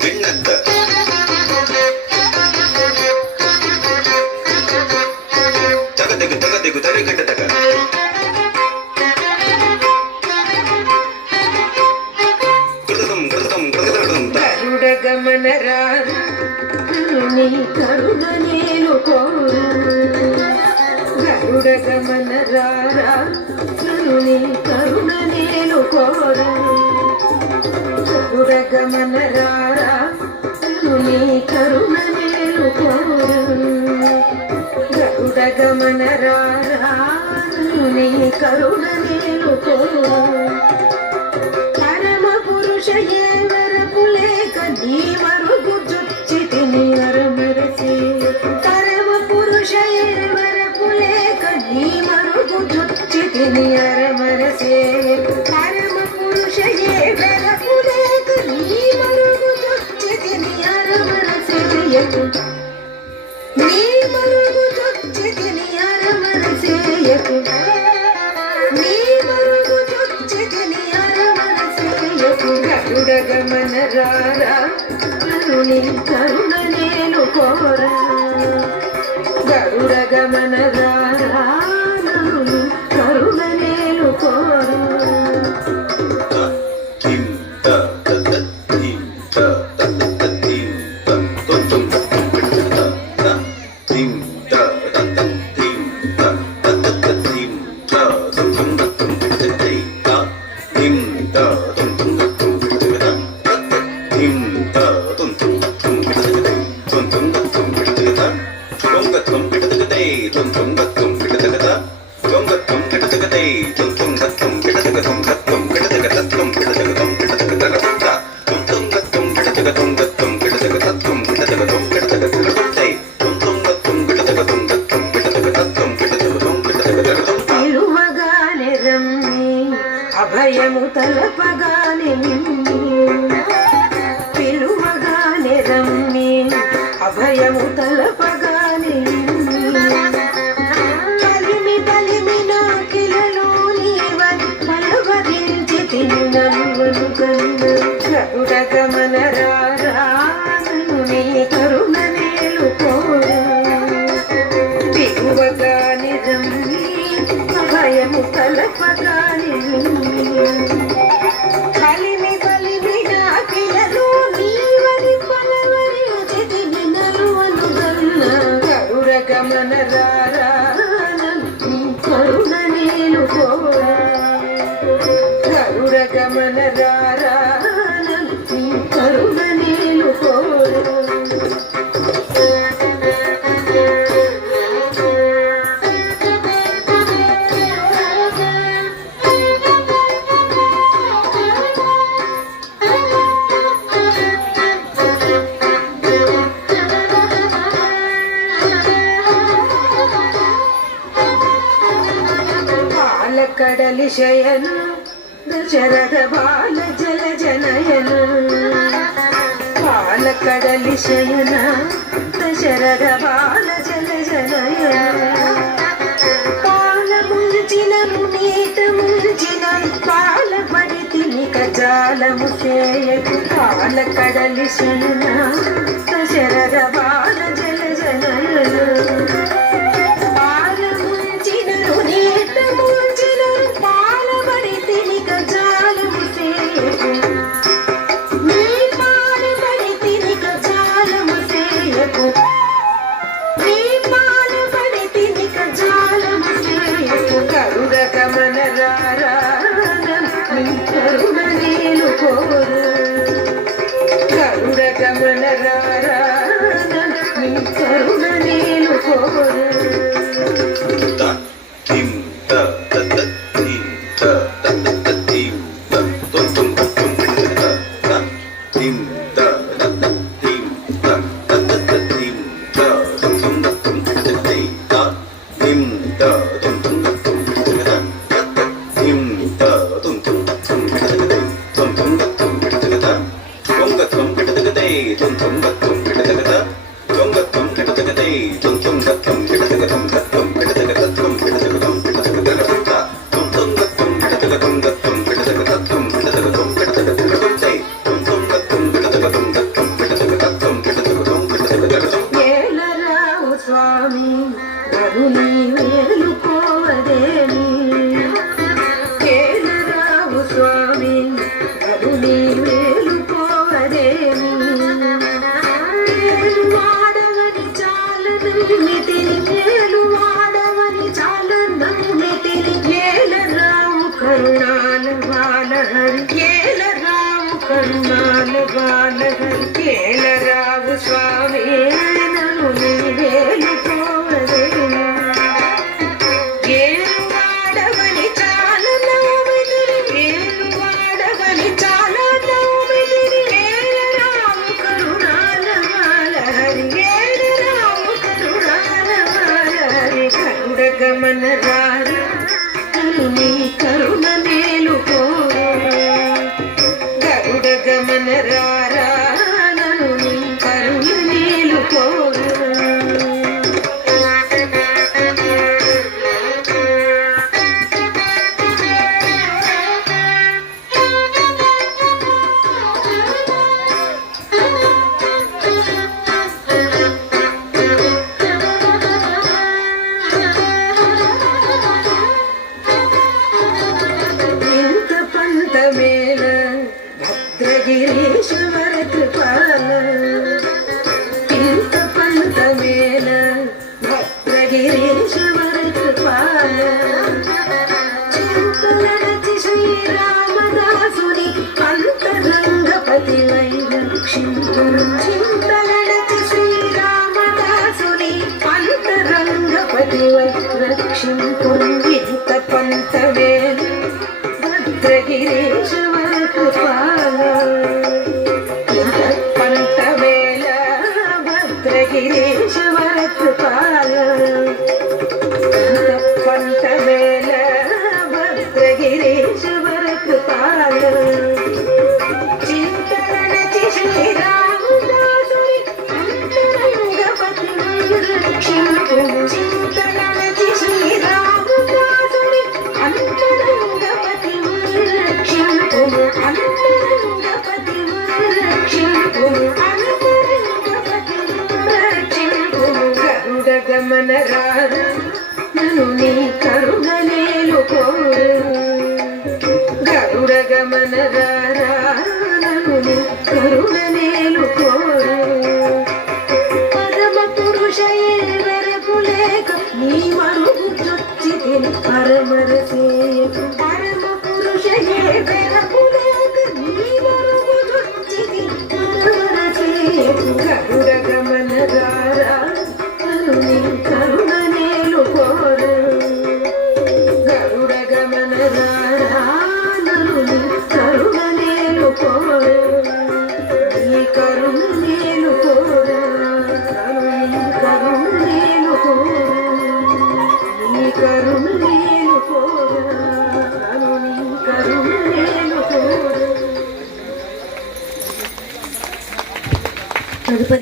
ಗಿಣ್ಣತ್ತ ತಗದೆಗು ತಗದೆಗು ತಡೆಗಟ್ಟ ತಗ గరుడ గమనరాని కరుణ నేను కోరు గరుడ గమనరాని కరుణ నేను కోరు గరుడ గమనరాని కరుణ నేను కోరు గరుడ గమనరాని కరుణ నేను కోరు పరమ పురుష నీ మరుగు జొచ్చితిని అరమరసే పరమ పురుష వరపు లేక నీ మరుగు జొచ్చితిని అరమరసే పరమ పురుష వరపు లేక నీ మరుగు జొచ్చితిని అరమరసే నీ మరుగు జొచ్చితిని అరమరసేయకు నీ మరుగు జొచ్చితిని అరమరసేయకు గరుడ గమన రారా కరుణి కరుణ నేను కోరా గరుడ గమన రారా కరుణ నేను కోరా అభయము తలపగానే పిలువగానే రమ్మి అభయము తలపగానే బలిమి బలిమి నాకిలలో నీవని బలవరించి తిను నన్ను కన్ను గరుడ గమన రాను నీ కరుణ నేలు కోరా పిలువగానే రమ్మి అభయము తలపగానే కలిమి కలిమి నాకిలలో నీవని పలవరించి నలువను గన్న గరుడ గమన కరుణ నేను కోరా గరుడ గమన కరుణ నేను కోరా కడలి శయన దశరథ బాల జల జనయన బాల కడలి శయన దశరథ బాల జల జనయన పాల ముంచినను నీట ముంచినను పాల పడి తిని కజాలము చేయకు పాల కడలి శయన దశరథ బాల జల జనయన గరుడ గమన కరుణ నేను కోరు గరుడ గమన కరుణ నేను కోరు tum బాలగం కేలరావు స్వామి నన్ను నీవేలు కోరవేనా ఏలు వాడవని చాలా నవ్వెదిరి ఏలు వాడవని చాలా నవ్వెదిరి ఏల రాము కరుణాల మాల హరి ఏల రాము కరుణాల మాల హరి గరుడ గమన రారి నన్ను నీ కరుణ నేలు గరుడ గమన రారా నన్ను నీ కరుణ నేలు ఇంత పంత మేల భద్రగిరీశ్వర కృపాల ఇంత పంత మేల భద్రగిరీశ్వర కృపాల చింతలనచి శ్రీరామదాసుని అంతరంగపతి వై రక్షింపు చింతలనచి శ్రీరామదాసుని అంతరంగపతి వై రక్షింపు ఇంత పంత మేల భద్రగిరీశ్వర కృపాల ఇంత పంత వేళ భద్రగిరీశ్వర కృపాల ఇంత పంత వేళ భద్రగిరీశ్వర కృపాల చింతనచి శ్రీరామదాసుని అంతరంగపతి రక్షింపు చింతనచి శ్రీరామదాసుని అంతరంగపతి రక్షింపుము అంతరంగపతి రక్షింపుము అంతరంగపతి రక్షింపుము గరుడ గమన రార నన్ను నీ కరుణ నేలు కోరు గరుడ గమన రారా నన్ను నీ కరుణ నేలు కోరు పరమ పురుష వరకు లేక నీ మరుగు చొచ్చితి పరమరసేయకు పరమ పురుష వరకు లేక నీ మరుగు చొచ్చితి పరమరసేయకు గరుడ గమన రారా నన్ను నీ కరుణ నేలు కోరు గరుడ గమన రారా నన్ను నీ కరుణ నేలు కోరు నీ కరుణ నేలు కోరు నీ కరుణ నేలు కోరు నీ కరుణ నేలు కోరు నీ కరుణ నేలు కోరు తదుపరి